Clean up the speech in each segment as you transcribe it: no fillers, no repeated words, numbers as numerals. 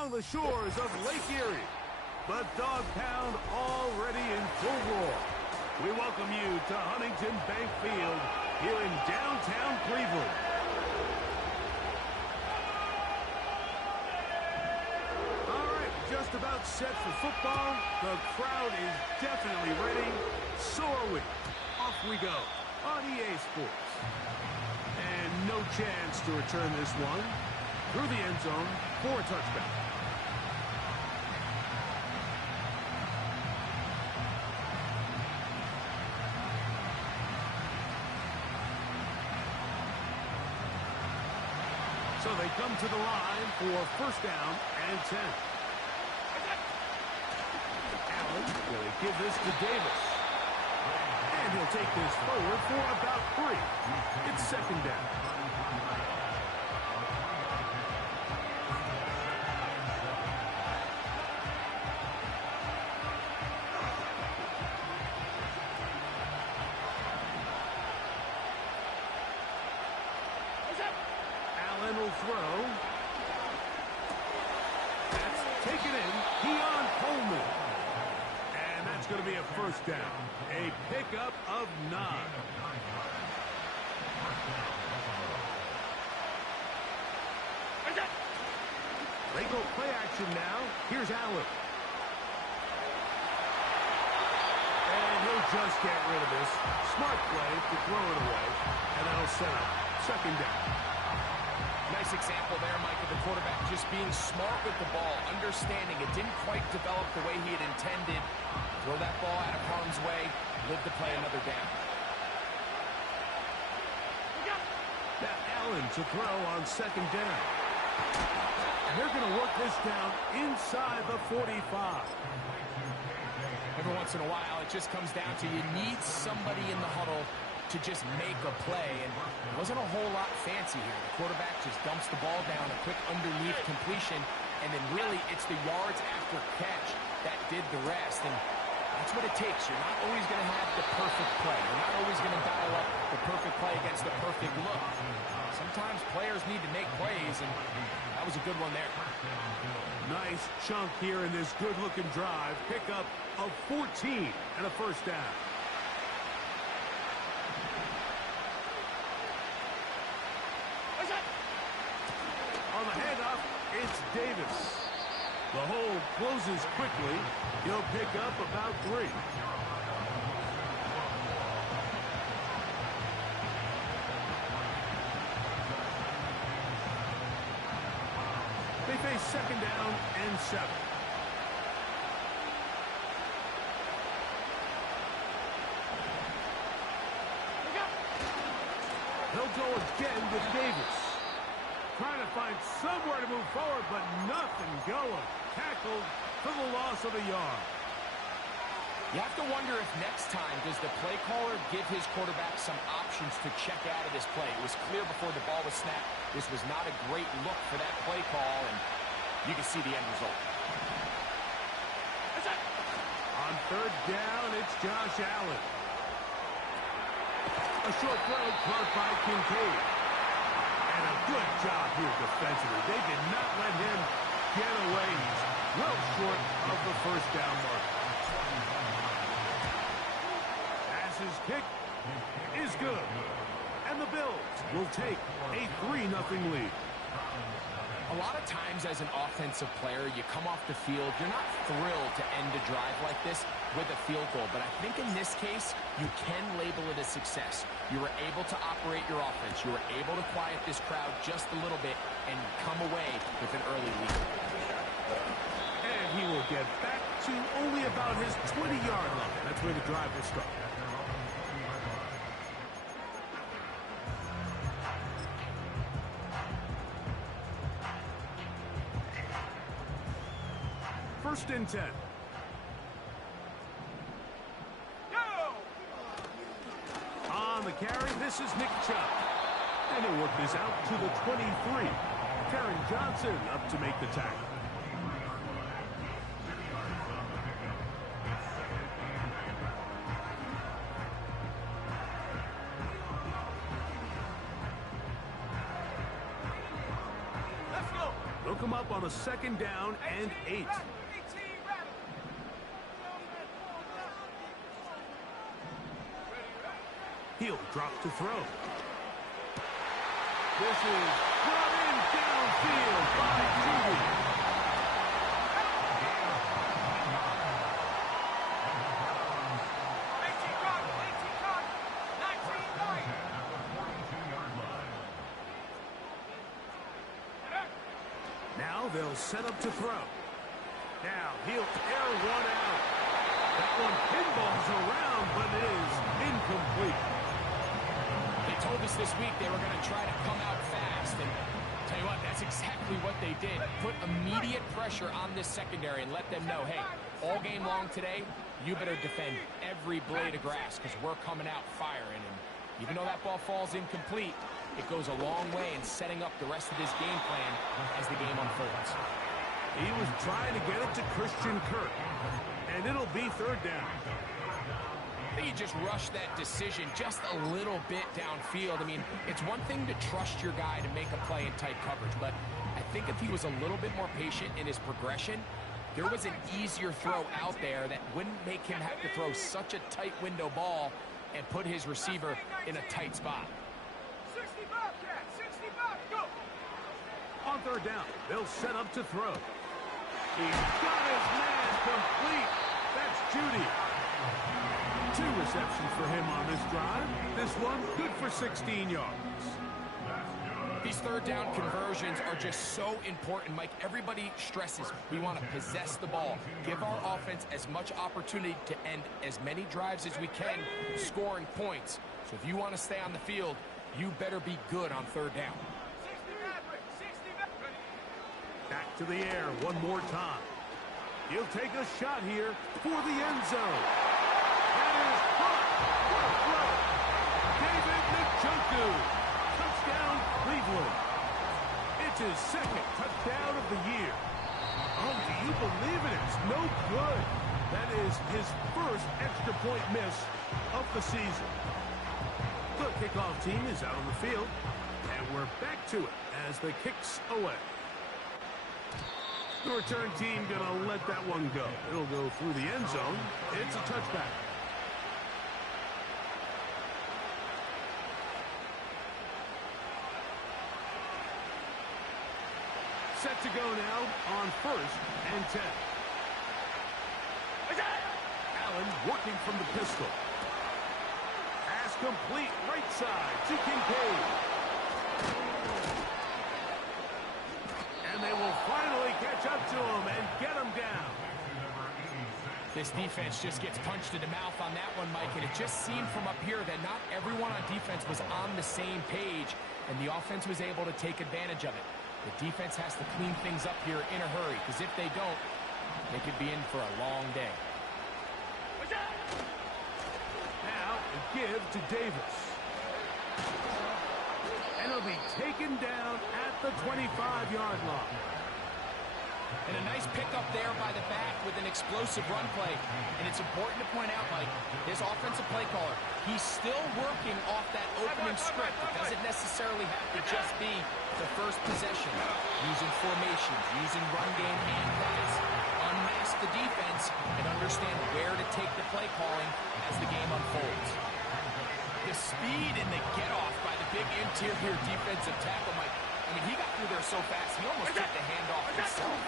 along the shores of Lake Erie. The Dog Pound already in full roar. We welcome you to Huntington Bank Field here in downtown Cleveland. All right, just about set for football. The crowd is definitely ready. So are we. Off we go on EA Sports. And no chance to return this one through the end zone for a touchback. So they come to the line for first down and 10. Allen will give this to Davis. And he'll take this forward for about 3. It's second down. Allen will throw. That's taken in. Keon Coleman. And that's going to be a first down. A pickup of 9. They go play action now. Here's Allen. And he'll just get rid of this. Smart play to throw it away. And that'll set up second down. Nice example there, Mike, of the quarterback just being smart with the ball, understanding it didn't quite develop the way he had intended. Throw that ball out of harm's way, live to play another down. Now Allen to throw on second down. And they're going to work this down inside the 45. Every once in a while, it just comes down to you need somebody in the huddle to just make a play, and it wasn't a whole lot fancy here. The quarterback just dumps the ball down, a quick underneath completion, and then really it's the yards after catch that did the rest, and that's what it takes. You're not always going to have the perfect play. You're not always going to dial up the perfect play against the perfect look. Sometimes players need to make plays, and that was a good one there. Nice chunk here in this good-looking drive. Pickup of 14 and a first down. On the handoff, it's Davis. The hole closes quickly. He'll pick up about 3. They face second down and 7. He'll go again with Davis. Trying to find somewhere to move forward, but nothing going. Tackled for the loss of a yard. You have to wonder if next time does the play caller give his quarterback some options to check out of this play. It was clear before the ball was snapped this was not a great look for that play call, and you can see the end result. On third down, it's Josh Allen. A short throw caught by Kincaid. And a good job here defensively. They did not let him get away. He's well short of the first down mark. Passes kick is good. And the Bills will take a 3-0 lead. A lot of times as an offensive player, you come off the field, you're not thrilled to end a drive like this with a field goal. But I think in this case, you can label it a success. You were able to operate your offense. You were able to quiet this crowd just a little bit and come away with an early lead. And he will get back to only about his 20-yard line. That's where the drive will start. First and 10. On the carry, this is Nick Chubb. And he'll work this out to the 23. Karen Johnson up to make the tackle. hook him up on a 2nd down and 8. He'll drop to throw. This is brought in downfield by Judy. Now they'll set up to throw. Now he'll air one out. That one pinballs around, but it is incomplete. They told us this week they were going to try to come out fast, and tell you what, that's exactly what they did. Put immediate pressure on this secondary and let them know, hey, all game long today, you better defend every blade of grass because we're coming out firing. And even though that ball falls incomplete, it goes a long way in setting up the rest of this game plan as the game unfolds. He was trying to get it to Christian Kirk, and it'll be 3rd down. I think he just rushed that decision just a little bit downfield. I mean, it's one thing to trust your guy to make a play in tight coverage, but I think if he was a little bit more patient in his progression, there was an easier throw out there that wouldn't make him have to throw such a tight window ball and put his receiver in a tight spot. 65, Cat, 65, go! On 3rd down, they'll set up to throw. He's got his man complete. That's Judy. 2 receptions for him on this drive. This one good for 16 yards. These 3rd down conversions are just so important, Mike. Everybody stresses we want to possess the ball, give our offense as much opportunity to end as many drives as we can, scoring points. So if you want to stay on the field, you better be good on 3rd down. Back to the air one more time. He'll take a shot here for the end zone. That is hot. What a throw. David Njoku. Touchdown, Cleveland. It's his 2nd touchdown of the year. Oh, do you believe it? It's no good. That is his 1st extra point miss of the season. The kickoff team is out on the field, and we're back to it as the kick's away. The return team gonna let that one go. It'll go through the end zone. It's a touchback. Set to go now on 1st and 10. Allen working from the pistol. Pass complete right side to Kincaid. And they will finally catch up to him and get him down. This defense just gets punched in the mouth on that one, Mike, and it just seemed from up here that not everyone on defense was on the same page, and the offense was able to take advantage of it. The defense has to clean things up here in a hurry, because if they don't, they could be in for a long day. Now, a give to Davis. And he'll be taken down at the 25-yard line. And a nice pickup there by the back with an explosive run play. And it's important to point out, Mike, his offensive play caller, he's still working off that opening script. It doesn't necessarily have to just be the first possession. Using formations, using run game and pass. Unmask the defense and understand where to take the play calling as the game unfolds. The speed and the get-off by the big interior defensive tackle, Mike. I mean, he got through there so fast, he almost took the handoff himself.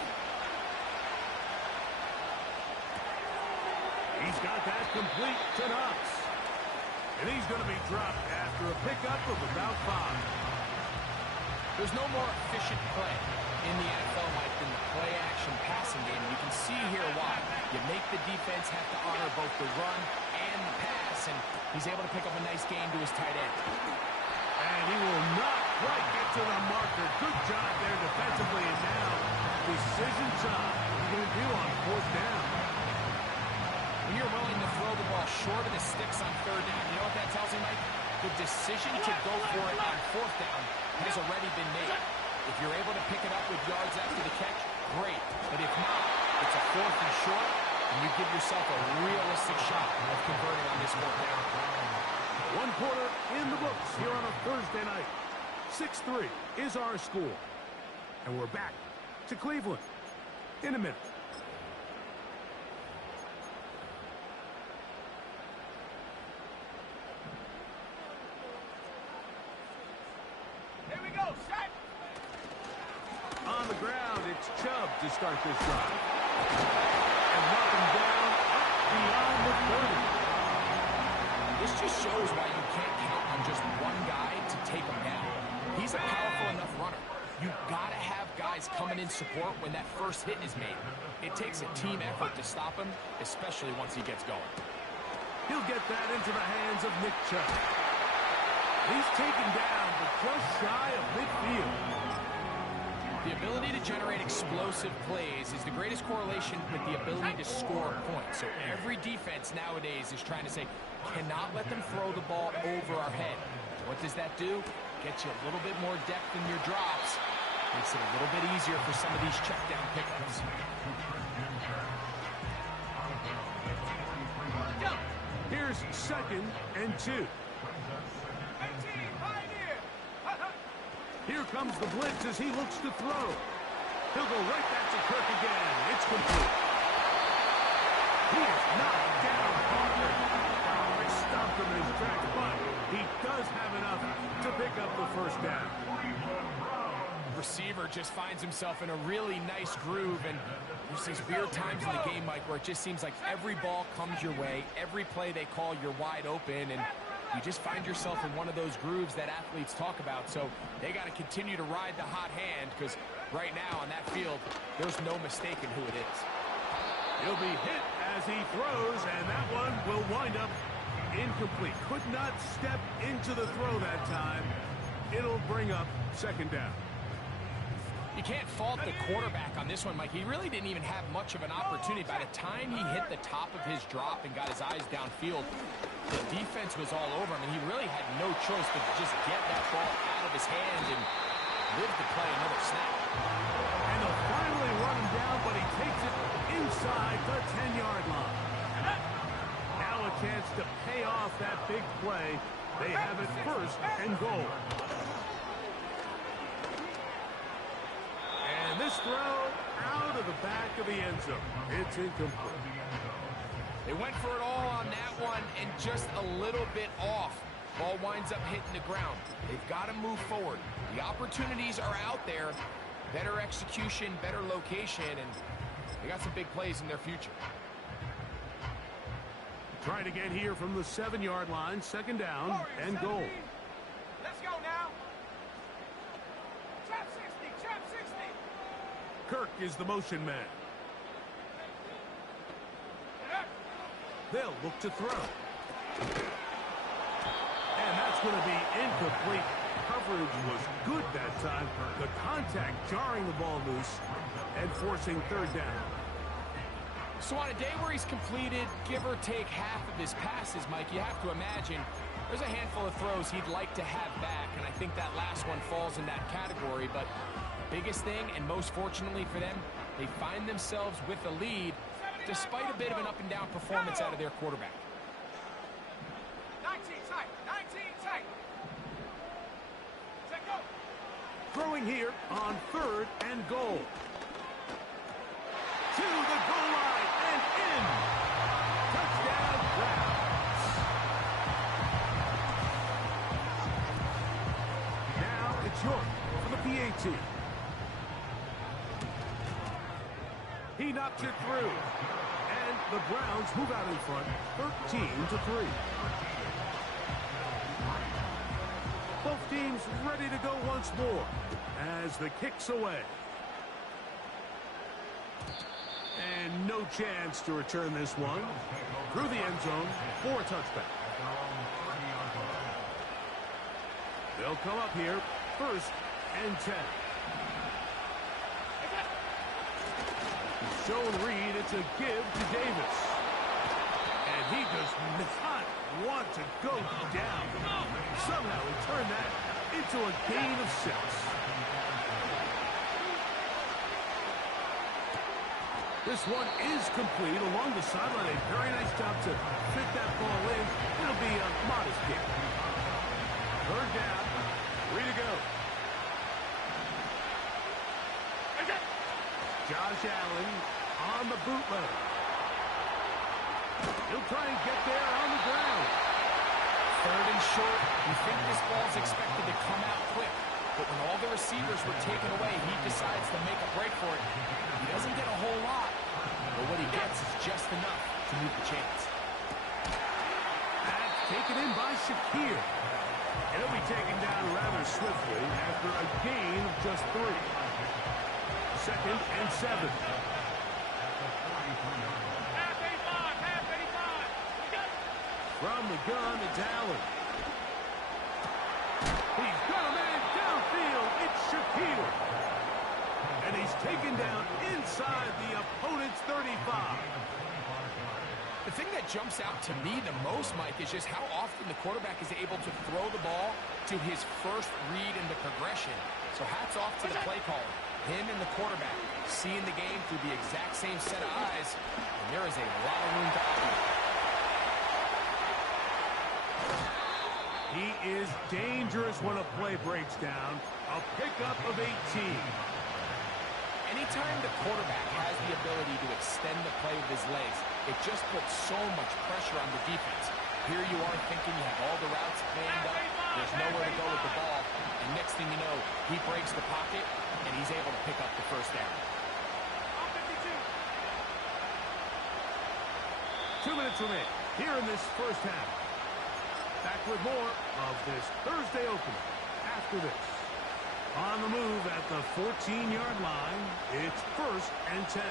He's got that complete to Knox. And he's going to be dropped after a pickup of about 5. There's no more efficient play in the NFL, Mike, than the play-action passing game. You can see here why. You make the defense have to honor both the run and the pass, and he's able to pick up a nice gain to his tight end. And he will not quite get to the marker. Good job there defensively, and now decision time. What are you going to do on 4th down? When you're willing to throw the ball short of the sticks on 3rd down, you know what that tells me, Mike? The decision to go for it on 4th down has already been made. If you're able to pick it up with yards after the catch, great. But if not, it's a 4th and short, and you give yourself a realistic shot of converting on this 4th down. 1 quarter in the books here on a Thursday night. 6-3 is our score. And we're back to Cleveland in a minute. Here we go, set. On the ground, it's Chubb to start this drive. And knock him down up beyond the 30. This just shows why you can't count on just one guy to take him down. He's a powerful enough runner. You've got to have guys coming in support when that first hit is made. It takes a team effort to stop him, especially once he gets going. He'll get that into the hands of Nick Chubb. He's taken down, but just shy of midfield. The ability to generate explosive plays is the greatest correlation with the ability to score points. So every defense nowadays is trying to say, cannot let them throw the ball over our head. What does that do? Gets you a little bit more depth in your drops. Makes it a little bit easier for some of these check down pickups. Here's 2nd and 2. Here comes the blitz as he looks to throw. He'll go right back to Kirk again. It's complete. He is knocked down hard. They stopped him in his tracks, but he does have enough to pick up the first down. Receiver just finds himself in a really nice groove, and there's these weird times in the game, Mike, where it just seems like every ball comes your way, every play they call, you're wide open, and you just find yourself in one of those grooves that athletes talk about. So they got to continue to ride the hot hand, because right now on that field, there's no mistaking who it is. He'll be hit as he throws, and that one will wind up incomplete. Could not step into the throw that time. It'll bring up 2nd down. You can't fault the quarterback on this one, Mike. He really didn't even have much of an opportunity. By the time he hit the top of his drop and got his eyes downfield, the defense was all over him, and he really had no choice but to just get that ball out of his hand and live to play another snap. And they'll finally run him down, but he takes it inside the 10-yard line. Now a chance to pay off that big play. They have it 1st and goal. And this throw out of the back of the end zone. It's incomplete. They went for it all on that one and just a little bit off. Ball winds up hitting the ground. They've got to move forward. The opportunities are out there. Better execution, better location, and they got some big plays in their future. Trying to get here from the 7-yard line. 2nd down and goal. Let's go now. Chap 60, chap 60. Kirk is the motion man. They'll look to throw. And that's going to be incomplete. Coverage was good that time. The contact jarring the ball loose and forcing 3rd down. So on a day where he's completed, give or take half of his passes, Mike, you have to imagine there's a handful of throws he'd like to have back, and I think that last one falls in that category. But biggest thing, and most fortunately for them, they find themselves with the lead despite a bit of an up-and-down performance out of their quarterback. 19 tight, 19 tight. Set go. Throwing here on 3rd and goal. To the goal line and in. Touchdown, Browns. Now it's York for the PAT. He knocks it through. And the Browns move out in front, 13-3. Both teams ready to go once more as the kick's away. And no chance to return this one through the end zone for a touchback. They'll come up here, 1st and 10. Shown Reed, it's a give to Davis. And he does not want to go down. Somehow he turned that into a gain of 6. This one is complete along the sideline. A very nice job to fit that ball in. It'll be a modest gain. 3rd down, 3 to go. Josh Allen on the bootleg. He'll try and get there on the ground. Third and short. You think this ball's expected to come out quick, but when all the receivers were taken away, he decides to make a break for it. He doesn't get a whole lot, but what he gets is just enough to move the chains. That's taken in by Shakir. He'll be taken down rather swiftly after a gain of just 3. 2nd and 7. From the gun, it's Allen. He's got a man downfield. It's Shakir. And he's taken down inside the opponent's 35. The thing that jumps out to me the most, Mike, is just how often the quarterback is able to throw the ball to his first read in the progression. So hats off to the play caller. Him and the quarterback seeing the game through the exact same set of eyes, and there is a lot of room to operate. He is dangerous when a play breaks down. A pickup of 18. Anytime the quarterback has the ability to extend the play with his legs, it just puts so much pressure on the defense. Here you are thinking you have all the routes planned up, there's nowhere to go with the ball, and next thing you know, he breaks the pocket, and he's able to pick up the first down. 2 minutes remain here in this first half. Back with more of this Thursday opener after this. On the move at the 14-yard line, it's 1st and 10.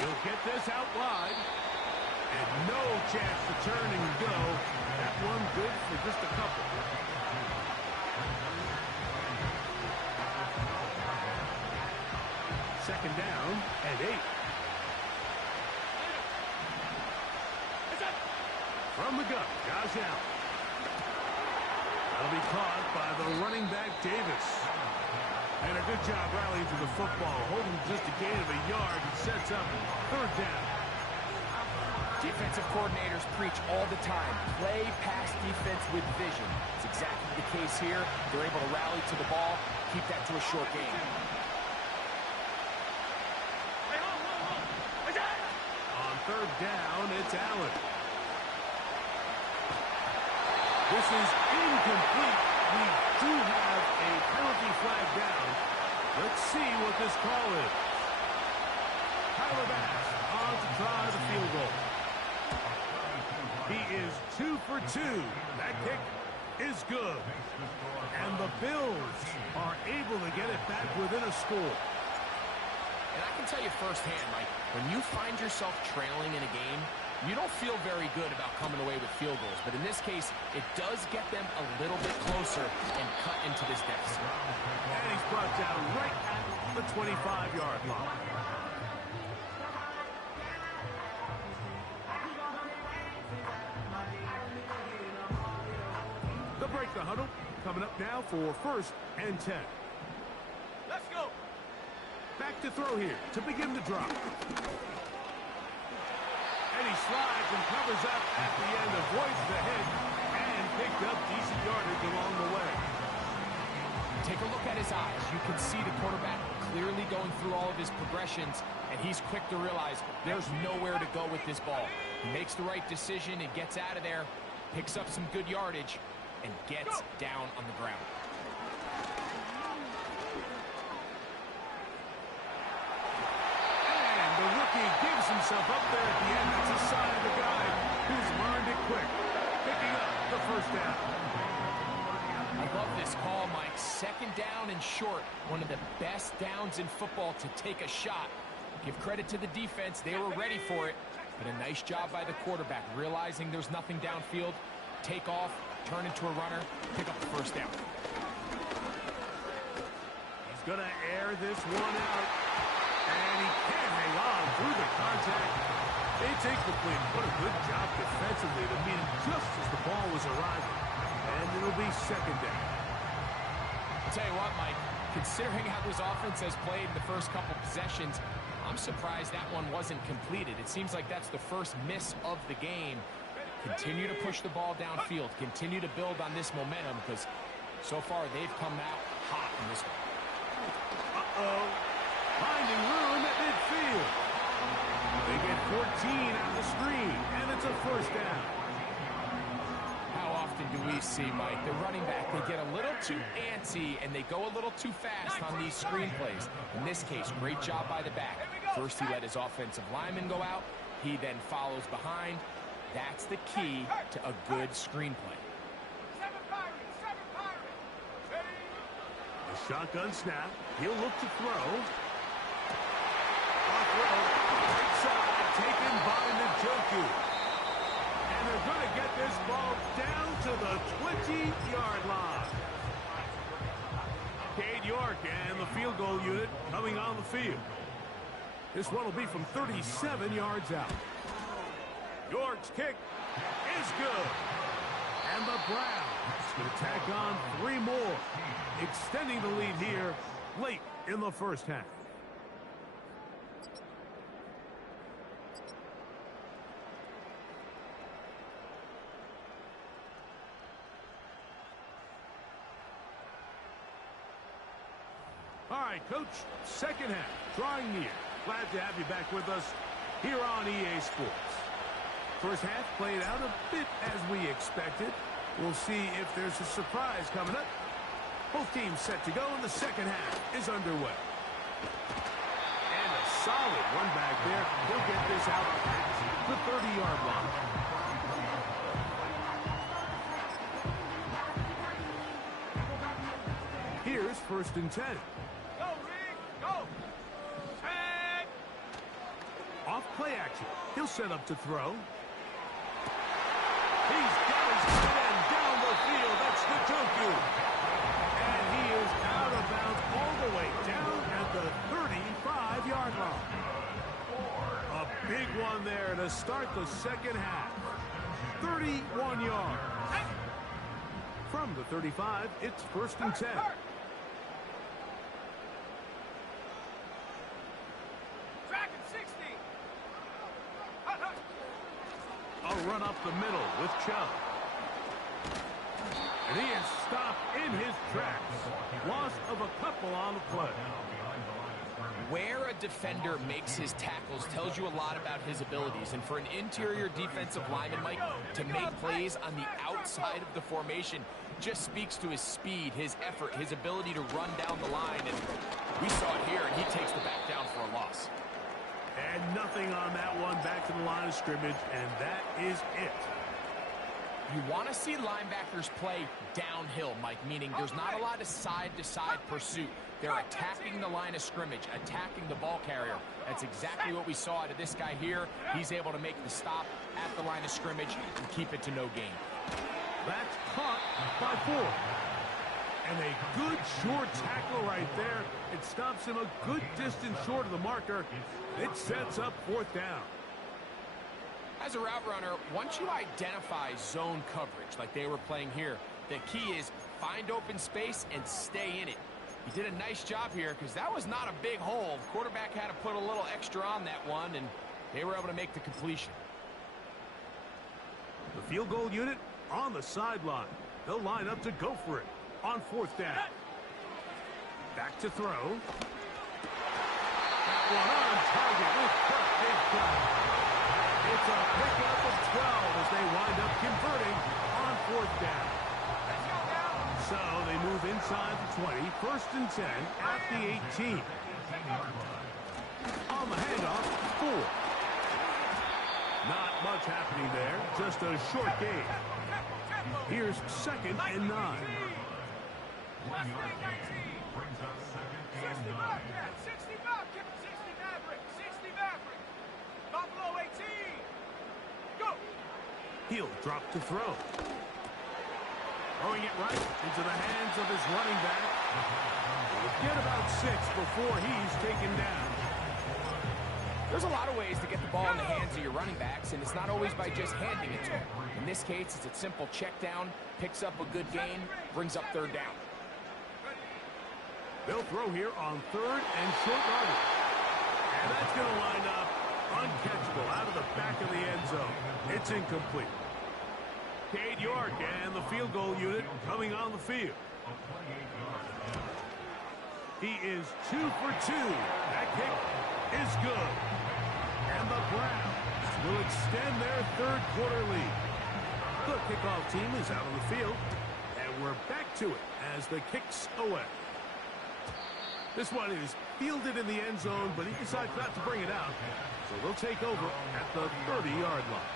He'll get this out wide. And no chance to turn and go. That one good for just a couple. Second down and 8. From the gun, Josh Allen. That'll be caught by the running back, Davis. And a good job rallying to the football, holding just a gain of a yard and sets up 3rd down. Defensive coordinators preach all the time, play pass defense with vision. It's exactly the case here. They're able to rally to the ball, keep that to a short gain. On 3rd down, it's Allen. This is incomplete. We do have a penalty flag down. Let's see what this call is. Tyler Bass on to try the field goal. He is 2 for 2. That kick is good. And the Bills are able to get it back within a score. And I can tell you firsthand, Mike, when you find yourself trailing in a game, you don't feel very good about coming away with field goals. But in this case, it does get them a little bit closer and cut into this deficit. And he's brought down right at the 25-yard line. They'll break the huddle. Coming up now for 1st and 10. Let's go. Back to throw here to begin the drop. And he slides and covers up at the end, avoids the hit, and picked up decent yardage along the way. Take a look at his eyes. You can see the quarterback clearly going through all of his progressions, and he's quick to realize there's nowhere to go with this ball. He makes the right decision and gets out of there, picks up some good yardage, and gets down on the ground. The rookie gives himself up there at the end. That's a sign of the guy who's learned it quick. Picking up the 1st down. I love this call, Mike. 2nd down and short. One of the best downs in football to take a shot. Give credit to the defense. They were ready for it. But a nice job by the quarterback, realizing there's nothing downfield. Take off, turn into a runner, pick up the 1st down. He's going to air this one out. And he can't hang on through the contact. It's incomplete. What a good job defensively to meet him just as the ball was arriving. And it'll be 2nd down. I'll tell you what, Mike, considering how this offense has played in the first couple possessions, I'm surprised that one wasn't completed. It seems like that's the first miss of the game. Continue to push the ball downfield. Continue to build on this momentum because so far they've come out hot in this one. Uh-oh. Finding room at midfield. They get 14 out of the screen, and it's a first down. How often do we see, Mike, the running back, they get a little too antsy and they go a little too fast on these screen plays. In this case, great job by the back. First, he let his offensive lineman go out. He then follows behind. That's the key to a good screenplay. A shotgun snap. He'll look to throw. Off road. Right side. Taken by Njoku. And they're going to get this ball down to the 20-yard line. Cade York and the field goal unit coming on the field. This one will be from 37 yards out. York's kick is good. And the Browns going to tack on 3 more, extending the lead here late in the first half. All right, Coach, second half, drawing near. Glad to have you back with us here on EA Sports. First half played out a bit as we expected. We'll see if there's a surprise coming up. Both teams set to go, and the second half is underway. And a solid one back there. He'll get this out past the 30-yard line. Here's 1st and 10. Go, Rick, go. Set. Off play action. He'll set up to throw. He's got his tight end down the field. That's Njoku. And he is out of bounds all the way down at the 35-yard line. A big one there to start the second half. 31 yards. From the 35, it's 1st and 10. A run up the middle with Chubb. And he is stopped in his tracks. Loss of a couple on the play. Where a defender makes his tackles tells you a lot about his abilities. And for an interior defensive lineman, Mike, to make plays on the outside of the formation just speaks to his speed, his effort, his ability to run down the line. And we saw it here, and he takes the back down for a loss. And nothing on that one, back to the line of scrimmage, and that is it. You want to see linebackers play downhill, Mike, meaning there's not a lot of side-to-side pursuit. They're attacking the line of scrimmage, attacking the ball carrier. That's exactly what we saw out of this guy here. He's able to make the stop at the line of scrimmage and keep it to no gain. That's caught by 4. And a good short tackle right there. It stops him a good distance short of the marker. It sets up 4th down. As a route runner, once you identify zone coverage like they were playing here, the key is find open space and stay in it. He did a nice job here because that was not a big hole. The quarterback had to put a little extra on that one, and they were able to make the completion. The field goal unit on the sideline. They'll line up to go for it on 4th down. Back to throw. That one on target with Kirk. They've got it. It's a pickup of 12 as they wind up converting on 4th down. So they move inside the 20. 1st and 10 at the 18. On the handoff, 4. Not much happening there. Just a short gain. Here's 2nd and 9. 60 back, 60 back, 60 Maverick, 60 Maverick. Buffalo 18. Go. He'll drop to throw. Throwing it right into the hands of his running back. He'll get about 6 before he's taken down. There's a lot of ways to get the ball in the hands of your running backs, and it's not always by just handing it to them. In this case, it's a simple check down, picks up a good gain, brings up 3rd down. They'll throw here on 3rd and short yardage. And that's going to line up uncatchable out of the back of the end zone. It's incomplete. Cade York and the field goal unit coming on the field. He is 2 for 2. That kick is good. And the Browns will extend their third quarter lead. The kickoff team is out on the field. And we're back to it as the kick's away. This one is fielded in the end zone, but he decides not to bring it out. So they'll take over at the 30-yard line.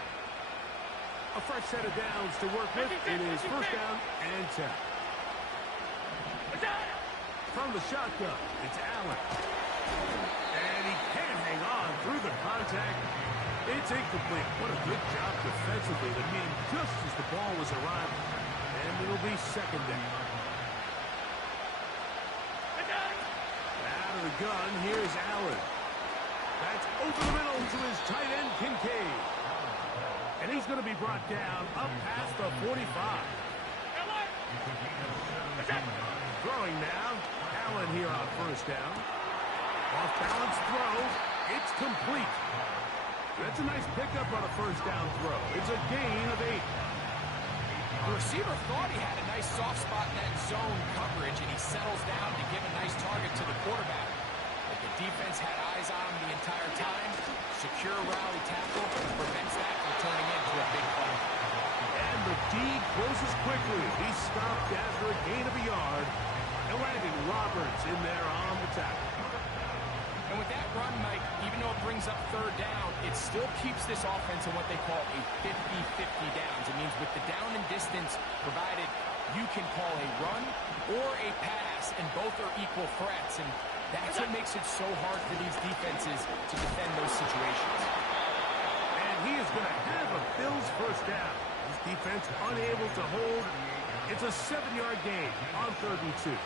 A fresh set of downs to work with. It is first down and 10. From the shotgun, it's Allen. And he can't hang on through the contact. It's incomplete. What a good job defensively to meet him just as the ball was arriving. And it'll be second down. Out of the gun, here's Allen. That's over the middle to his tight end, Kincaid. And he's going to be brought down up past the 45. Throwing now. Allen here on first down. Off-balance throw. It's complete. That's a nice pickup on a first down throw. It's a gain of 8. The receiver thought he had a nice soft spot in that zone coverage, and he settles down to give a nice target to the quarterback. But the defense had eyes on him the entire time. Secure rally tackle prevents that from turning into a big play. And the D closes quickly. He stopped after a gain of a yard. And landing Roberts in there on the tackle. And with that run, Mike, even though it brings up third down, it still keeps this offense in what they call a 50-50 downs. It means with the down and distance provided, you can call a run or a pass, and both are equal threats. And that's what makes it so hard for these defenses to defend those situations. And he is going to have a Bills first down. His defense unable to hold. It's a 7-yard gain on 3rd and 2.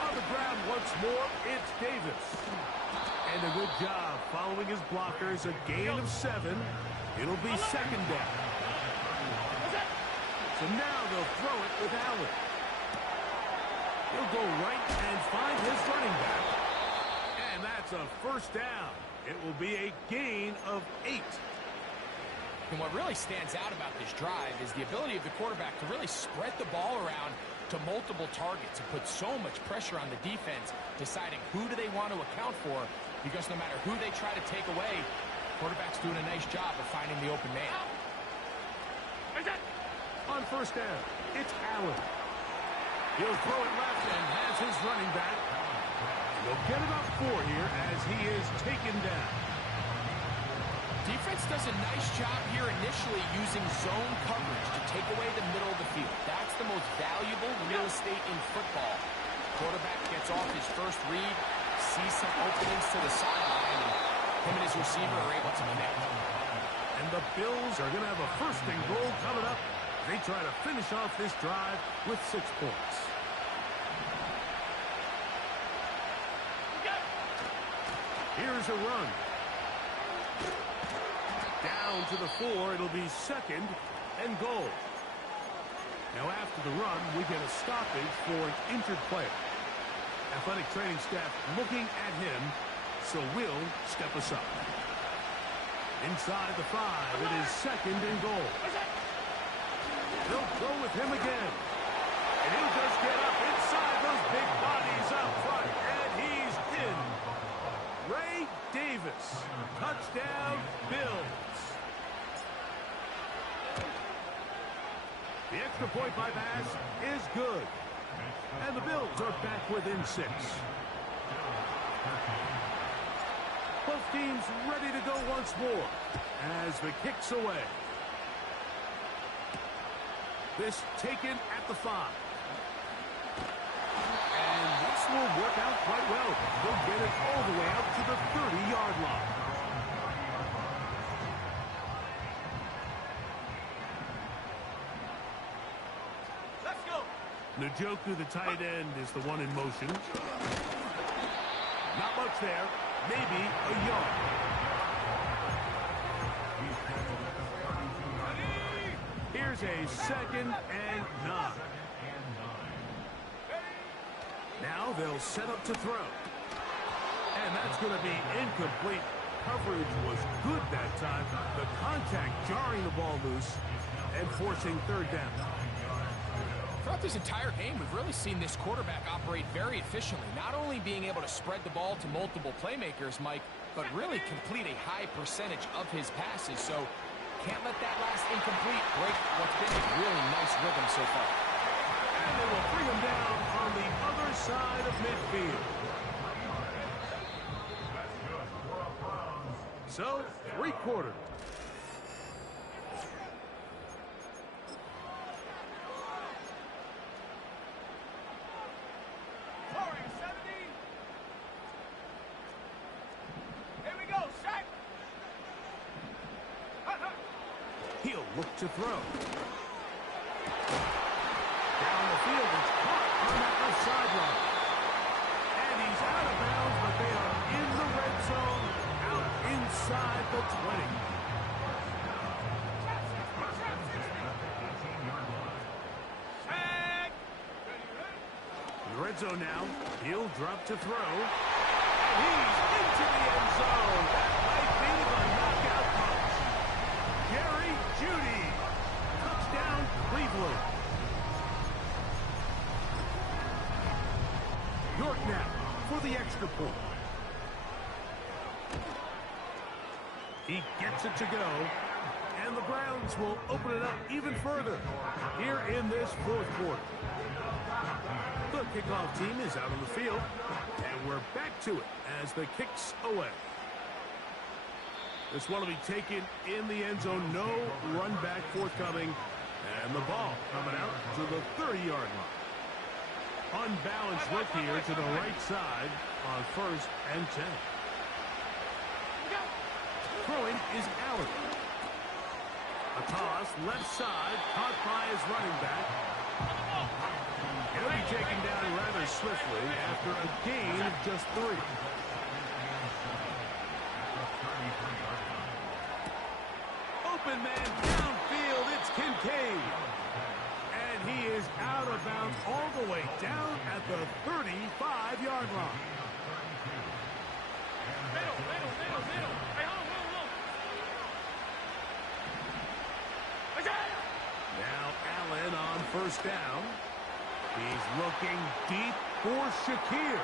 On the ground once more, it's Davis. And a good job following his blockers. A gain of 7. It'll be second down. So now they'll throw it with Allen. He'll go right and find his running back. And that's a first down. It will be a gain of 8. And what really stands out about this drive is the ability of the quarterback to really spread the ball around to multiple targets and put so much pressure on the defense, deciding who do they want to account for, because no matter who they try to take away, the quarterback's doing a nice job of finding the open man. On first down, it's Allen. He'll throw it left and has his running back. He'll get it up 4 here as he is taken down. Defense does a nice job here initially using zone coverage to take away the middle of the field. That's the most valuable real estate in football. Quarterback gets off his first read, sees some openings to the sideline, and him and his receiver are able to connect. And the Bills are going to have a first and goal coming up. They try to finish off this drive with 6 points. Here's a run. Down to the 4. It'll be second and goal. Now after the run, we get a stoppage for an injured player. Athletic training staff looking at him, so we'll step aside. Inside the 5, it is second and goal. They'll go with him again. And he'll just get up inside those big bodies out front. And he's in. Ray Davis. Touchdown, Bills. The extra point by Bass is good. And the Bills are back within 6. Both teams ready to go once more as the kick's away. This taken at the 5. And this will work out quite well. They'll get it all the way out to the 30-yard line. Let's go. Njoku, the tight end, is the one in motion. Not much there. Maybe a yard. Here's a second and 9. Now they'll set up to throw. And that's going to be incomplete. Coverage was good that time. The contact jarring the ball loose and forcing third down. Throughout this entire game, we've really seen this quarterback operate very efficiently, not only being able to spread the ball to multiple playmakers, Mike, but really complete a high percentage of his passes. So can't let that last incomplete break what's been a really nice rhythm so far. And they will bring him down on the other side of midfield. So, 3/4. He'll look to throw. Down the field, it's caught on that left sideline. And he's out of bounds, but they are in the red zone, out inside the 20. In the red zone now, he'll drop to throw. And he's into the end zone. That might be the knockout punch. Jerry Jeudy. Touchdown, Cleveland. York now for the extra point. He gets it to go. And the Browns will open it up even further here in this 4th quarter. The kickoff team is out on the field. And we're back to it as the kick's away. This one will be taken in the end zone. No run back forthcoming. And the ball coming out to the 30-yard line. Unbalanced look here to the right side on 1st and 10. Throwing is Allen. A toss, left side, caught by his running back. He'll be taken down rather swiftly after a gain of just 3. Open man downfield, it's Kincaid. And he is out of bounds all the way down at the 35-yard line. Middle. Hey, hold. Now Allen on 1st down. He's looking deep for Shakir.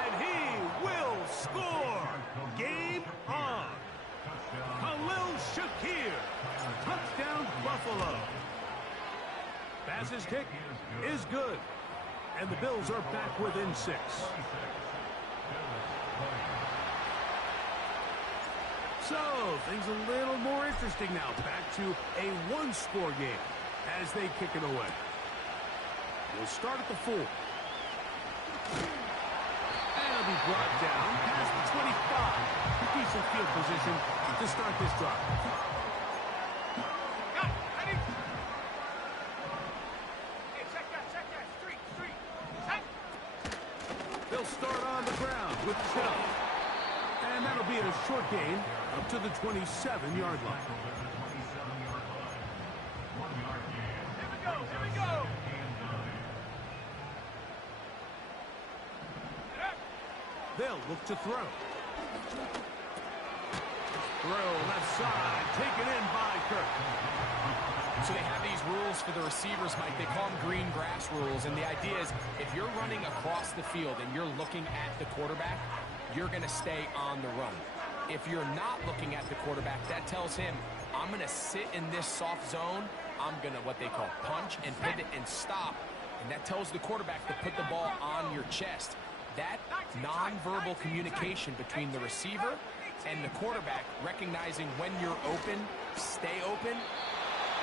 And he will score. Game on. Khalil Shakir. Touchdown, Buffalo. Pass's kick is good. And the Bills are back within 6. So, things a little more interesting now. Back to a 1-score game as they kick it away. We'll start at the 4. And it'll be brought down past the 25. Decent field position to start this drive. They'll start on the ground with Chubb. And that'll be a short gain up to the 27-yard line. Here we go. They'll look to throw. Throw left side, taken in by Kirk. So they have these rules for the receivers, Mike. They call them green grass rules. And the idea is if you're running across the field and you're looking at the quarterback, you're going to stay on the run. If you're not looking at the quarterback, that tells him, I'm going to sit in this soft zone. I'm going to, what they call, punch and pivot and stop. And that tells the quarterback to put the ball on your chest. That nonverbal communication between the receiver and the quarterback, recognizing when you're open, stay open,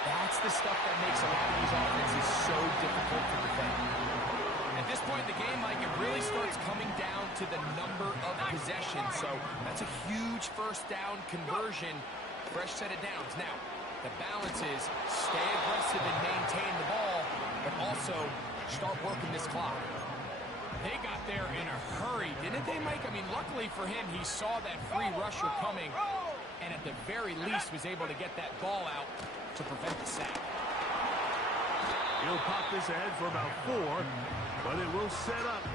that's the stuff that makes a lot of these offenses so difficult to defend. At this point in the game, Mike, it really starts coming down to the number of possessions. So that's a huge 1st down conversion, fresh set of downs. Now, the balance is stay aggressive and maintain the ball, but also start working this clock. They got there in a hurry, didn't they, Mike? I mean, luckily for him, he saw that free rusher coming, and at the very least was able to get that ball out to prevent the sack. He'll pop this ahead for about 4, but it will set up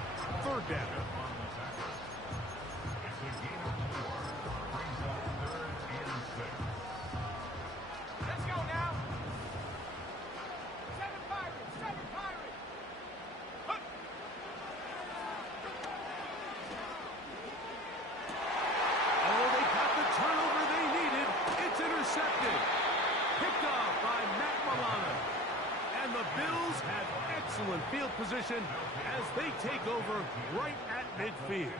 third down. Let's go now. Seven Pirates, seven Pirates. Hup. Oh, they got the turnover they needed. It's intercepted. Picked off by Matt Milano. And the Bills have excellent field position as they take over right at midfield.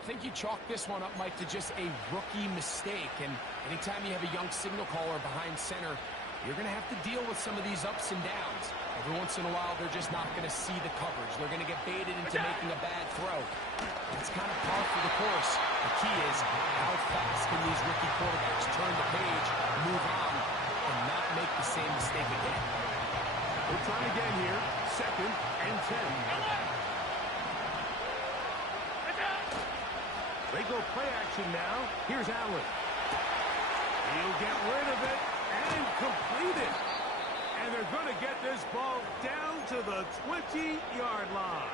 I think you chalk this one up, Mike, to just a rookie mistake. And anytime you have a young signal caller behind center, you're going to have to deal with some of these ups and downs. Every once in a while, they're just not going to see the coverage. They're going to get baited into making a bad throw. It's kind of par for the course. The key is how fast can these rookie quarterbacks turn the page, move on, and not make the same mistake again. We'll try again here. 2nd and 10. They go play action now. Here's Allen. He'll get rid of it and complete it. And they're going to get this ball down to the 20-yard line.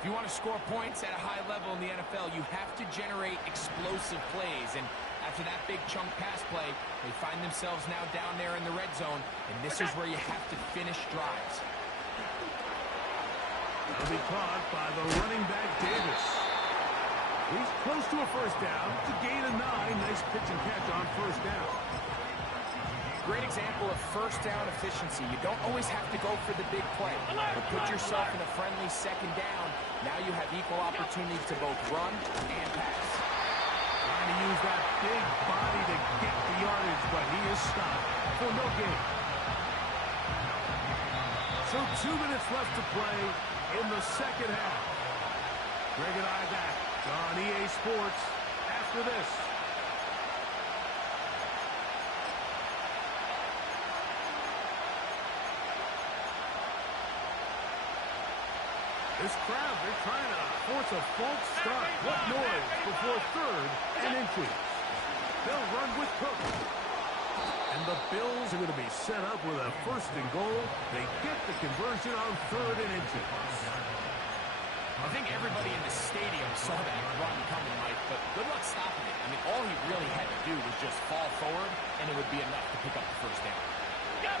If you want to score points at a high level in the NFL, you have to generate explosive plays. And after that big chunk pass play, they find themselves now down there in the red zone. And this is where you have to finish drives. That'll be caught by the running back, Davis. He's close to a first down to gain a 9. Nice pitch and catch on first down. Great example of first down efficiency. You don't always have to go for the big play, but put yourself in a friendly second down. Now you have equal opportunity to both run and pass. Trying to use that big body to get the yardage, but he is stopped for no gain. So 2 minutes left to play in the second half. Greg and I back on EA Sports after this. This crowd, they're trying to force a false start. What noise before 3rd and inches. They'll run with Cook. And the Bills are going to be set up with a 1st and goal. They get the conversion on 3rd and inches. I think everybody in the stadium saw that run coming, Mike, but good luck stopping it. I mean, all he really had to do was just fall forward, and it would be enough to pick up the first down. Yep.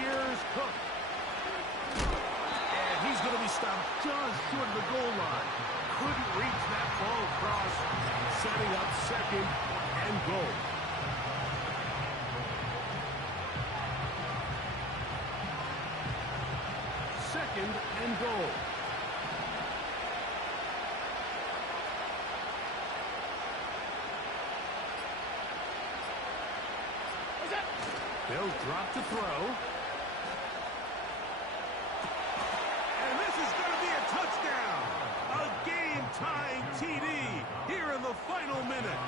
Here's Cook. And he's going to be stopped just short of the goal line. Couldn't reach that ball across, setting up 2nd and goal. Second and goal. They'll drop to throw. And this is going to be a touchdown. A game-tying TD here in the final minute.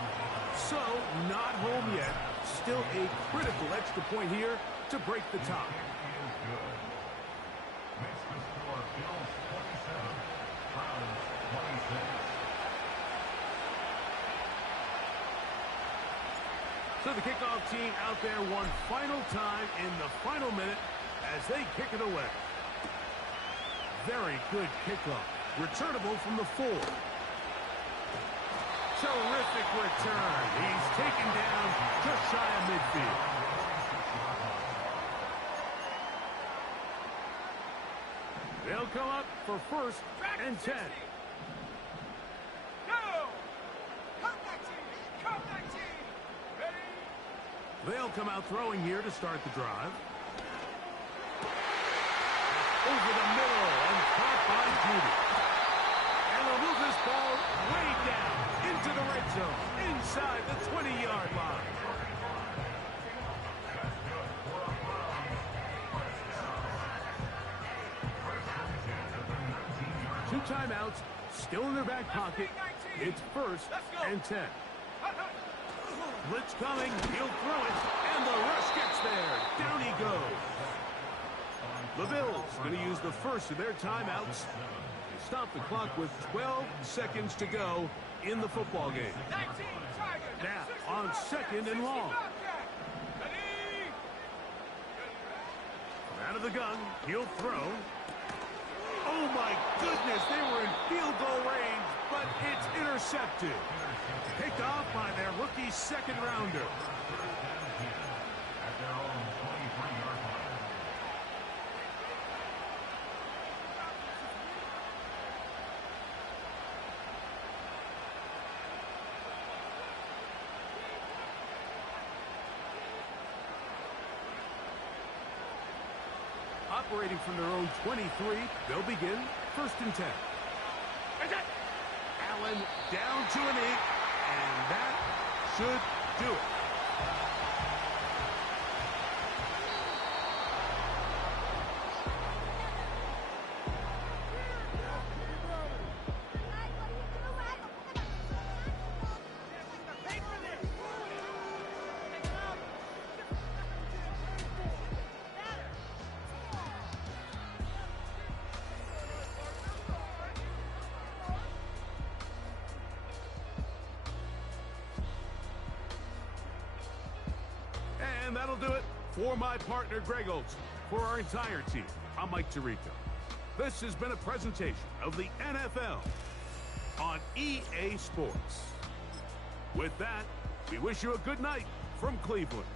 So, not home yet. Still a critical extra point here to break the tie. So the kickoff team out there one final time in the final minute as they kick it away. Very good kickoff. Returnable from the 4. Terrific return. He's taken down just shy of midfield. They'll come up for 1st and 10. They'll come out throwing here to start the drive. Over the middle and caught by Judy. And they'll move this ball way down into the red zone, inside the 20-yard line. Two timeouts, still in their back pocket. It's 1st and 10. Blitz coming, he'll throw it, and the rush gets there. Down he goes. The Bills going to use the first of their timeouts. They stop the clock with 12 seconds to go in the football game. Now, Now, on 2nd and long. Out of the gun, he'll throw. Oh my goodness, they were in field goal range, but it's intercepted. Picked off by their rookie second rounder. Operating from their own 23, they'll begin 1st and 10. Allen down to a knee, and that should do it. And that'll do it for my partner, Greg Olson. For our entire team, I'm Mike Tirico. This has been a presentation of the NFL on EA Sports. With that, we wish you a good night from Cleveland.